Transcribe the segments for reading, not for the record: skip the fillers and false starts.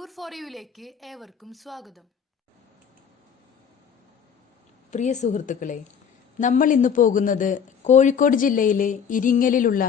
Tour four യുവിലേക്ക് ഏവർക്കും സ്വാഗതം. പ്രിയ സുഹൃത്തുക്കളെ, നമ്മൾ ഇന്ന് പോകുന്നത് കോഴിക്കോട് ജില്ലയിലെ ഇരിങ്ങലിലുള്ള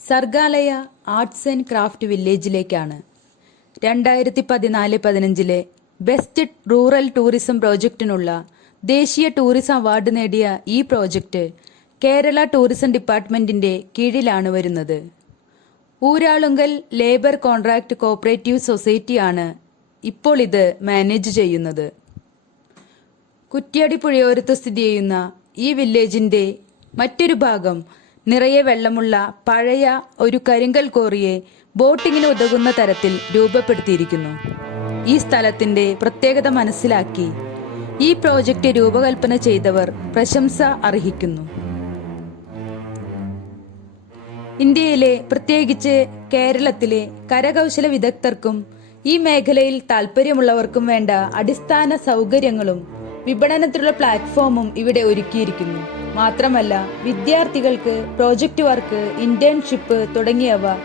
സർഗാലയ ആർട്സ് ആൻഡ് ക്രാഫ്റ്റ് വില്ലേജിലേക്കാണ്. 2014-15 ബെസ്റ്റ് റൂറൽ ടൂറിസം പ്രോജക്റ്റിനുള്ള ദേശീയ ടൂറിസം അവാർഡ് നേടിയ ഈ പ്രോജക്റ്റ് കേരള ടൂറിസം ഡിപ്പാർട്ട്മെന്റിന്റെ കീഴിലാണ് വരുന്നത്. ഊരാളുങ്കൽ ലേബർ കോൺട്രാക്ട് കോഓപ്പറേറ്റീവ് സൊസൈറ്റിയാണ് ഇപ്പോൾ ഇത് മാനേജ് ചെയ്യുന്നത്. കുറ്റ്യാടി പുഴയോരത്ത് സ്ഥിതി ചെയ്യുന്ന ഈ വില്ലേജിന്റെ മറ്റൊരു ഭാഗം നിറയെ വെള്ളമുള്ള പഴയ ഒരു കരിങ്കൽ കോറിയെ ബോട്ടിങ്ങിന് ഉതകുന്ന തരത്തിൽ രൂപപ്പെടുത്തിയിരിക്കുന്നു. ഈ സ്ഥലത്തിന്റെ പ്രത്യേകത മനസ്സിലാക്കി ഈ പ്രോജക്റ്റ് രൂപകൽപ്പന ചെയ്തവർ പ്രശംസ അർഹിക്കുന്നു. ഇന്ത്യയിലെ പ്രത്യേകിച്ച് കേരളത്തിലെ കരകൗശല വിദഗ്ധർക്കും ഈ മേഖലയിൽ താൽപ്പര്യമുള്ളവർക്കും വേണ്ട അടിസ്ഥാന സൗകര്യങ്ങളും വിപണനത്തിലുള്ള പ്ലാറ്റ്ഫോമും ഇവിടെ ഒരുക്കിയിരിക്കുന്നു. മാത്രമല്ല, വിദ്യാർത്ഥികൾക്ക് പ്രോജക്റ്റ് വർക്ക്, ഇന്റേൺഷിപ്പ് തുടങ്ങിയവ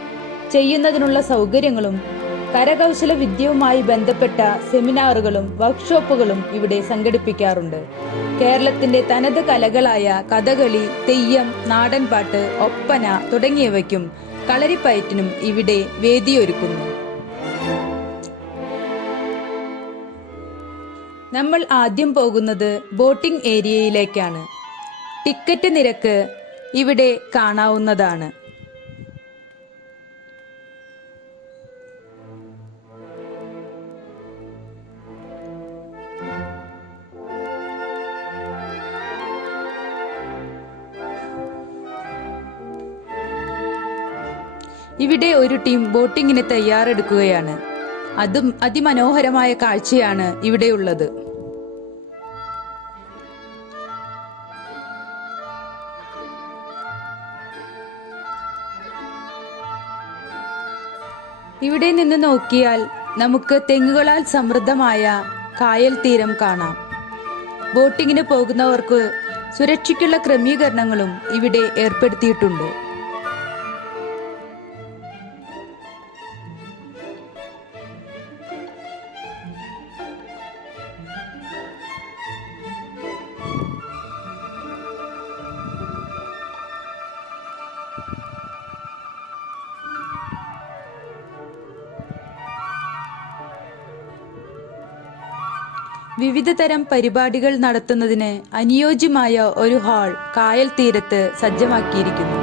ചെയ്യുന്നതിനുള്ള സൗകര്യങ്ങളും കരകൗശല വിദ്യയുമായി ബന്ധപ്പെട്ട സെമിനാറുകളും വർക്ക്ഷോപ്പുകളും ഇവിടെ സംഘടിപ്പിക്കാറുണ്ട്. കേരളത്തിന്റെ തനത് കലകളായ കഥകളി, തെയ്യം, നാടൻപാട്ട്, ഒപ്പന തുടങ്ങിയവയ്ക്കും കളരിപ്പയറ്റിനും ഇവിടെ വേദിയൊരുക്കുന്നു. നമ്മൾ ആദ്യം പോകുന്നത് ബോട്ടിംഗ് ഏരിയയിലേക്കാണ്. ടിക്കറ്റ് നിരക്ക് ഇവിടെ കാണാവുന്നതാണ്. ഇവിടെ ഒരു ടീം ബോട്ടിങ്ങിന് തയ്യാറെടുക്കുകയാണ്. അതും അതിമനോഹരമായ കാഴ്ചയാണ് ഇവിടെയുള്ളത്. ഇവിടെ നിന്ന് നോക്കിയാൽ നമുക്ക് തെങ്ങുകളാൽ സമൃദ്ധമായ കായൽ തീരം കാണാം. ബോട്ടിങ്ങിന് പോകുന്നവർക്ക് സുരക്ഷയ്ക്കുള്ള ക്രമീകരണങ്ങളും ഇവിടെ ഏർപ്പെടുത്തിയിട്ടുണ്ട്. വിവിധ തരം പരിപാടികൾ നടത്തുന്നതിന് അനുയോജ്യമായ ഒരു ഹാൾ കായൽ തീരത്ത് സജ്ജമാക്കിയിരിക്കുന്നു.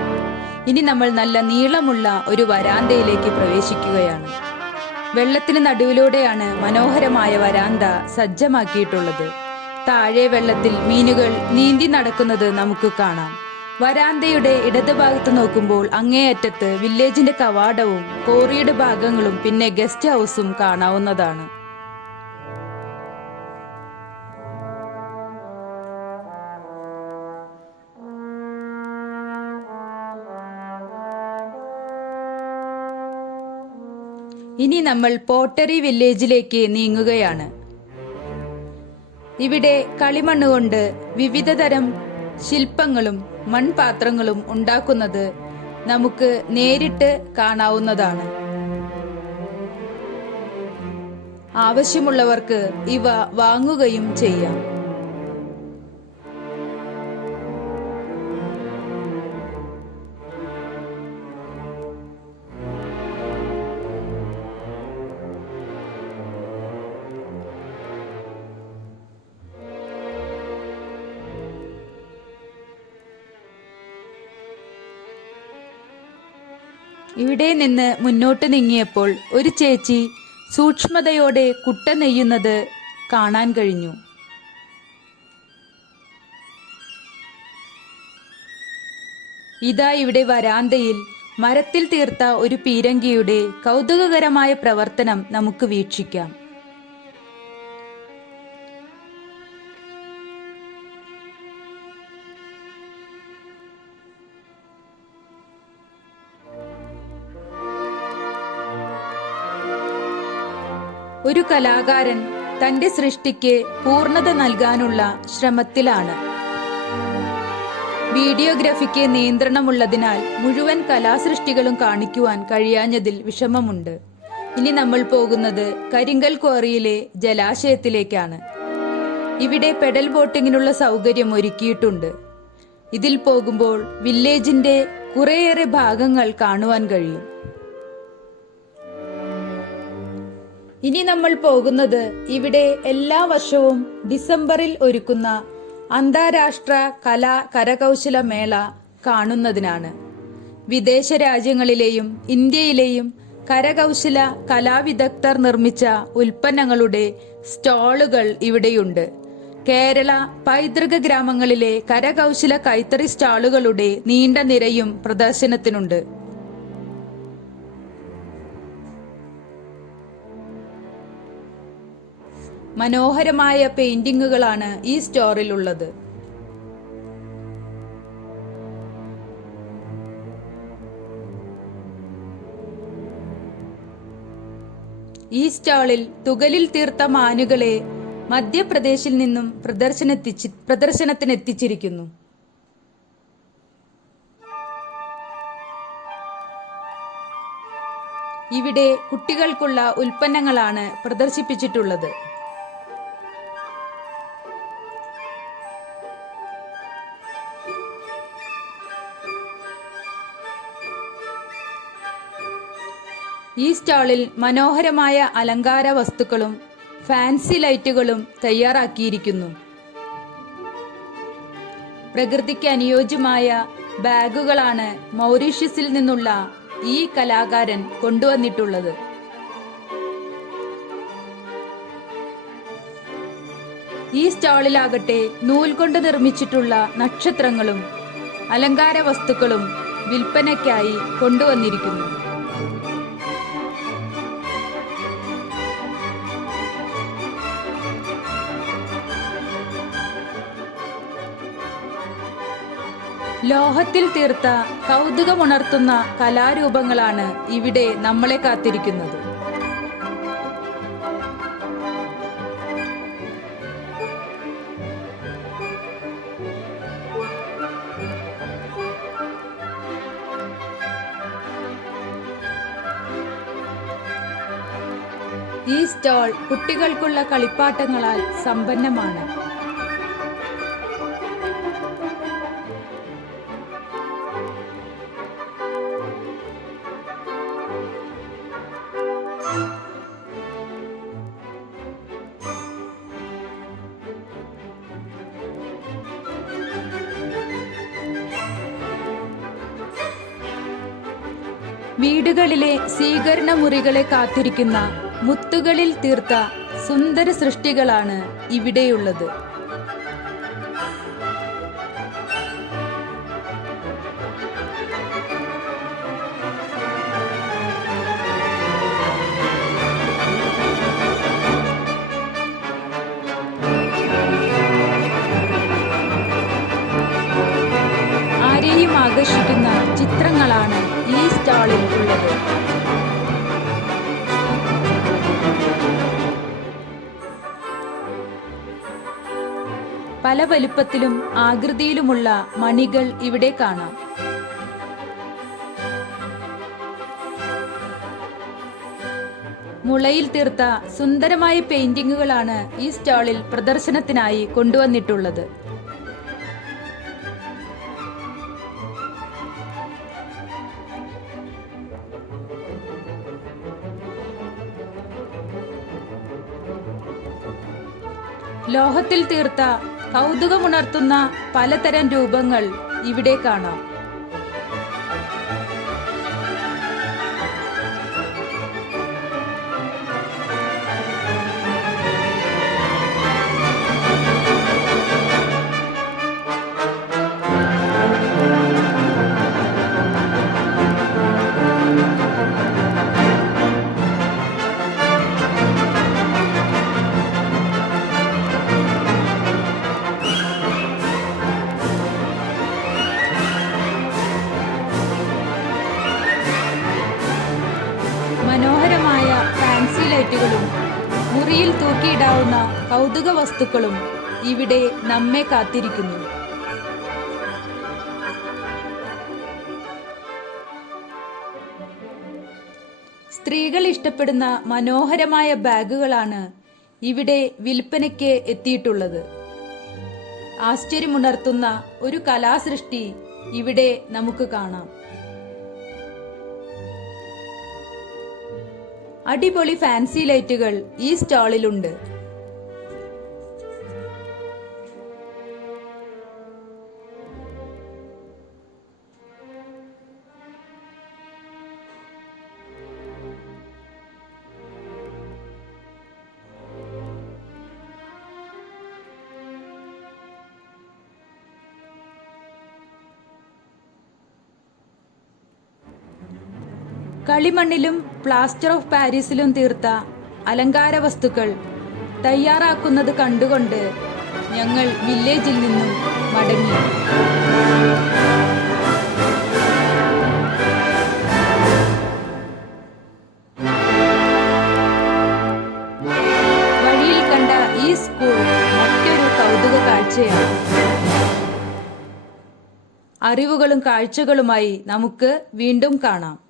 ഇനി നമ്മൾ നല്ല നീളമുള്ള ഒരു വരാന്തയിലേക്ക് പ്രവേശിക്കുകയാണ്. വെള്ളത്തിന് നടുവിലൂടെയാണ് മനോഹരമായ വരാന്ത സജ്ജമാക്കിയിട്ടുള്ളത്. താഴെ വെള്ളത്തിൽ മീനുകൾ നീന്തി നടക്കുന്നത് നമുക്ക് കാണാം. വരാന്തയുടെ ഇടതുഭാഗത്ത് നോക്കുമ്പോൾ അങ്ങേയറ്റത്ത് വില്ലേജിന്റെ കവാടവും കോറിയുടെ ഭാഗങ്ങളും പിന്നെ ഗസ്റ്റ് ഹൗസും കാണാവുന്നതാണ്. ഇനി നമ്മൾ പോട്ടറി വില്ലേജിലേക്ക് നീങ്ങുകയാണ്. ഇവിടെ കളിമണ്ണ് കൊണ്ട് വിവിധ തരം ശില്പങ്ങളും മൺപാത്രങ്ങളും ഉണ്ടാക്കുന്നത് നമുക്ക് നേരിട്ട് കാണാവുന്നതാണ്. ആവശ്യമുള്ളവർക്ക് ഇവ വാങ്ങുകയും ചെയ്യാം. ഇവിടെ നിന്ന് മുന്നോട്ട് നീങ്ങിയപ്പോൾ ഒരു ചേച്ചി സൂക്ഷ്മതയോടെ കുട്ട നെയ്യുന്നത് കാണാൻ കഴിഞ്ഞു. ഇതാ ഇവിടെ വരാന്തയിൽ മരത്തിൽ തീർത്ത ഒരു പീരങ്കിയുടെ കൗതുകകരമായ പ്രവർത്തനം നമുക്ക് വീക്ഷിക്കാം. ഒരു കലാകാരൻ തന്റെ സൃഷ്ടിക്ക് പൂർണ്ണത നൽകാനുള്ള ശ്രമത്തിലാണ്. വീഡിയോഗ്രാഫിക്ക് നിയന്ത്രണമുള്ളതിനാൽ മുഴുവൻ കലാസൃഷ്ടികളും കാണിക്കുവാൻ കഴിയാഞ്ഞതിൽ വിഷമമുണ്ട്. ഇനി നമ്മൾ പോകുന്നത് കരിങ്കൽ ക്വാറിയിലെ ജലാശയത്തിലേക്കാണ്. ഇവിടെ പെഡൽ ബോട്ടിങ്ങിനുള്ള സൗകര്യം ഒരുക്കിയിട്ടുണ്ട്. ഇതിൽ പോകുമ്പോൾ വില്ലേജിന്റെ കുറേയേറെ ഭാഗങ്ങൾ കാണുവാൻ കഴിയും. ഇനി നമ്മൾ പോകുന്നത് ഇവിടെ എല്ലാ വർഷവും ഡിസംബറിൽ ഒരുക്കുന്ന അന്താരാഷ്ട്ര കരകൗശല മേള കാണുന്നതിനാണ്. വിദേശ രാജ്യങ്ങളിലെയും ഇന്ത്യയിലെയും കരകൗശല കലാവിദഗ്ധർ നിർമ്മിച്ച ഉൽപ്പന്നങ്ങളുടെ സ്റ്റാളുകൾ ഇവിടെയുണ്ട്. കേരള പൈതൃക ഗ്രാമങ്ങളിലെ കരകൗശല കൈത്തറി സ്റ്റാളുകളുടെ നീണ്ട നിരയും പ്രദർശനത്തിനുണ്ട്. മനോഹരമായ പെയിന്റിങ്ങുകളാണ് ഈ സ്റ്റോറിൽ ഉള്ളത്. ഈ സ്റ്റാളിൽ തുകലിൽ തീർത്ത മാനുകളെ മധ്യപ്രദേശിൽ നിന്നും പ്രദർശനത്തിനെത്തിച്ചിരിക്കുന്നു. ഇവിടെ കുട്ടികൾക്കുള്ള ഉൽപ്പന്നങ്ങളാണ് പ്രദർശിപ്പിച്ചിട്ടുള്ളത്. ഈ സ്റ്റാളിൽ മനോഹരമായ അലങ്കാര വസ്തുക്കളും ഫാൻസി ലൈറ്റുകളും തയ്യാറാക്കിയിരിക്കുന്നു. പ്രകൃതിക്ക് അനുയോജ്യമായ ബാഗുകളാണ് മൗറീഷ്യസിൽ നിന്നുള്ള ഈ കലാകാരൻ കൊണ്ടുവന്നിട്ടുള്ളത്. ഈ സ്റ്റാളിലാകട്ടെ നൂൽ കൊണ്ട് നിർമ്മിച്ചിട്ടുള്ള നക്ഷത്രങ്ങളും അലങ്കാര വസ്തുക്കളും വിൽപ്പനയ്ക്കായി കൊണ്ടുവന്നിരിക്കുന്നു. ലോഹത്തിൽ തീർത്ത കൗതുകമുണർത്തുന്ന കലാരൂപങ്ങളാണ് ഇവിടെ നമ്മളെ കാത്തിരിക്കുന്നത്. ഈ സ്റ്റാൾ കുട്ടികൾക്കുള്ള കളിപ്പാട്ടങ്ങളാൽ സമ്പന്നമാണ്. വീടുകളിലെ സ്വീകരണ മുറികളെ കാത്തിരിക്കുന്ന മുത്തുകളിൽ തീർത്ത സുന്ദര സൃഷ്ടികളാണ് ഇവിടെയുള്ളത്. ആരെയും ആകർഷിക്കുന്ന ചിത്രങ്ങളാണ് ഈ സ്റ്റാളിൽ ഉള്ളത്. പല വലുപ്പത്തിലും ആകൃതിയിലുമുള്ള മണികൾ ഇവിടെ കാണാം. മുളയിൽ തീർത്ത സുന്ദരമായ പെയിന്റിങ്ങുകളാണ് ഈ സ്റ്റാളിൽ പ്രദർശനത്തിനായി കൊണ്ടുവന്നിട്ടുള്ളത്. ലോഹത്തിൽ തീർത്ത കൗതുകമുണർത്തുന്ന പലതരം രൂപങ്ങൾ ഇവിടെ കാണാം. മനോഹരമായ ഫാൻസി ലൈറ്റുകളും മുറിയിൽ തൂക്കിയിടാവുന്ന കൗതുക വസ്തുക്കളും ഇവിടെ നമ്മെ കാത്തിരിക്കുന്നു. സ്ത്രീകൾ ഇഷ്ടപ്പെടുന്ന മനോഹരമായ ബാഗുകളാണ് ഇവിടെ വിൽപ്പനയ്ക്ക് എത്തിയിട്ടുള്ളത്. ആശ്ചര്യമുണർത്തുന്ന ഒരു കലാസൃഷ്ടി ഇവിടെ നമുക്ക് കാണാം. അടിപൊളി ഫാൻസി ലൈറ്റുകൾ ഈ സ്റ്റാളിലുണ്ട്. കളിമണ്ണിലും പ്ലാസ്റ്റർ ഓഫ് പാരീസിലും തീർത്ത അലങ്കാര വസ്തുക്കൾ തയ്യാറാക്കുന്നത് കണ്ടുകൊണ്ട് ഞങ്ങൾ വില്ലേജിൽ നിന്നും മടങ്ങി. വഴിയിൽ കണ്ട ഈ സ്കൂൾ മറ്റൊരു കൗതുക കാഴ്ചയാണ്. അറിവുകളും കാഴ്ചകളുമായി നമുക്ക് വീണ്ടും കാണാം.